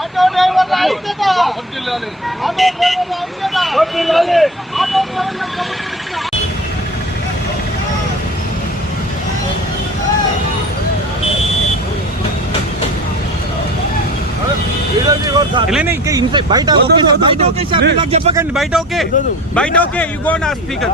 Auto డ్రైవర్ల ఐక్యత, auto డ్రైవర్ల ఐక్యత, ఆటో డ్రైవర్ల బయట ఓకే సార్, నాకు చెప్పకండి. బయట ఓకే, బయట ఓకే. యు గో నా స్పీకర్.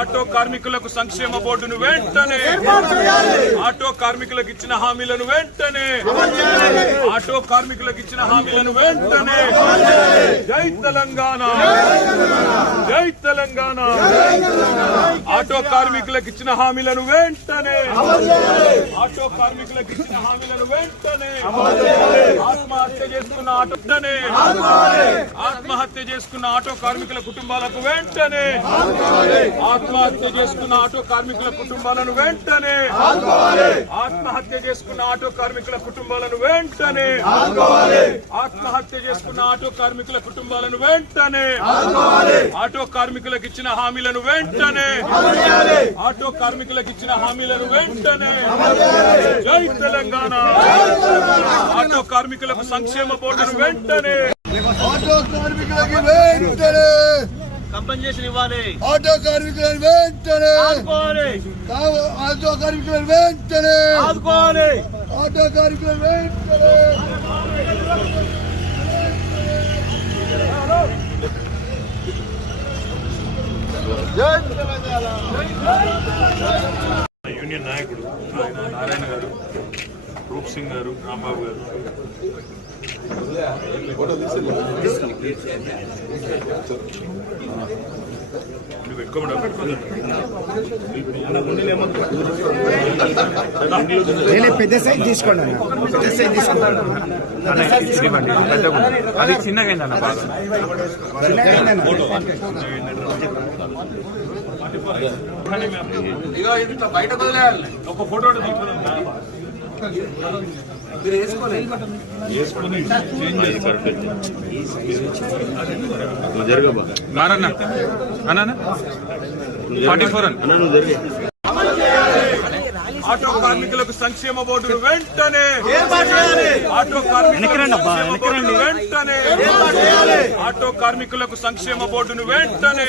ఆటో కార్మికులకు సంక్షేమ బోర్డును వెంటనే, ఆటో కార్మికులకు ఇచ్చిన హామీలను వెంటనే, ఆటో కార్మికులకు ఇచ్చిన హామీలను వెంటనే. జై తెలంగాణ, జై తెలంగాణ. ఆటో కార్మికులకు ఇచ్చిన హామీలను వెంటనే, ఆటో కార్మికులకు ఇచ్చిన హామీలను వెంటనే. ఆత్మహత్య చేసుకున్న ఆటోనే, ఆత్మహత్య చేసుకున్న ఆటో కార్మికుల కుటుంబాలకు వెంటనే, ఆత్మహత్య చేసుకున్న ఆటో కార్మికుల కుటుంబాలను వెంటనే, ఆత్మహత్య చేసుకున్న ఆటో కార్మికుల కుటుంబాలను వెంటనే, ఆత్మహత్య చేసుకున్న ఆటో కార్మికుల కుటుంబాలను వెంటనే, ఆటో కార్మికులకు ఇచ్చిన హామీలను వెంటనే, ఆటో కార్మికులకు ఇచ్చిన హామీలను వెంటనే. జై తెలంగాణ. ఆటో కార్మికులకు సంక్షేమ బోర్డును వెంటనే, ఆటో కార్మికులకి వెంటనే కంపెన్సేషన్ ఇవ్వాలి. ఆటో కార్మికులను వెంటనే ఆదుకోవాలి, ఆటో కార్మికులను వెంటనే ఆదుకోవాలి, ఆటో కార్మికులను వెంటనే. యూనియన్ నాయకుడు ఆయన నారాయణ గారు, రూప్ సింగ్ గారు, రాంబాబు గారు. పెద్ద సైజ్ తీసుకోండి, పెద్ద సైజ్ తీసుకోండి. అది చిన్నగైందన్న, బాగా బయట ఒక ఫోటో తీసుకున్నాం. మారన్నా అన్న 44 అన్న. ఆటో కార్మికులకు సంక్షేమ బోర్డును వెంటనే, ఆటో కార్మికులకు వెంటనే, ఆటో కార్మికులకు సంక్షేమ బోర్డును వెంటనే,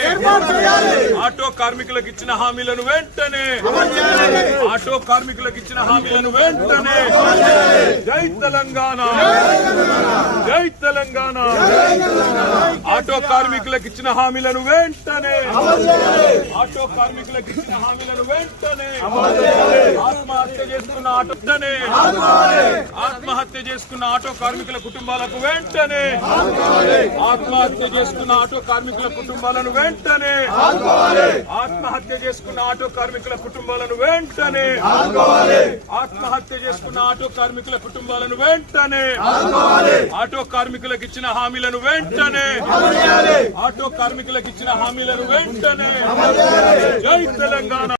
ఆటో కార్మికులకు ఇచ్చిన హామీలను వెంటనే, ఆటో కార్మికులకు ఇచ్చిన హామీలను వెంటనే. జై తెలంగాణ, జై తెలంగాణ. ఆటో కార్మికులకు ఇచ్చిన హామీలను వెంటనే, ఆటో కార్మికులకు ఇచ్చిన హామీలను వెంటనే. ఆత్మహత్య చేసుకున్న ఆటోనే, ఆత్మహత్య చేసుకున్న ఆటో కార్మికుల కుటుంబాలకు వెంటనే, ఆత్మహత్య చేసుకున్న ఆటో కార్మికుల కుటుంబాలను వెంటనే, ఆత్మహత్య చేసుకున్న ఆటో కార్మికుల కుటుంబాలను వెంటనే, ఆత్మహత్య చేసుకున్న ఆటో కార్మికుల కుటుంబాలను వెంటనే, ఆటో కార్మికులకు ఇచ్చిన హామీలను వెంటనే, ఆటో కార్మికులకు ఇచ్చిన హామీలను వెంటనే. జై తెలంగాణ.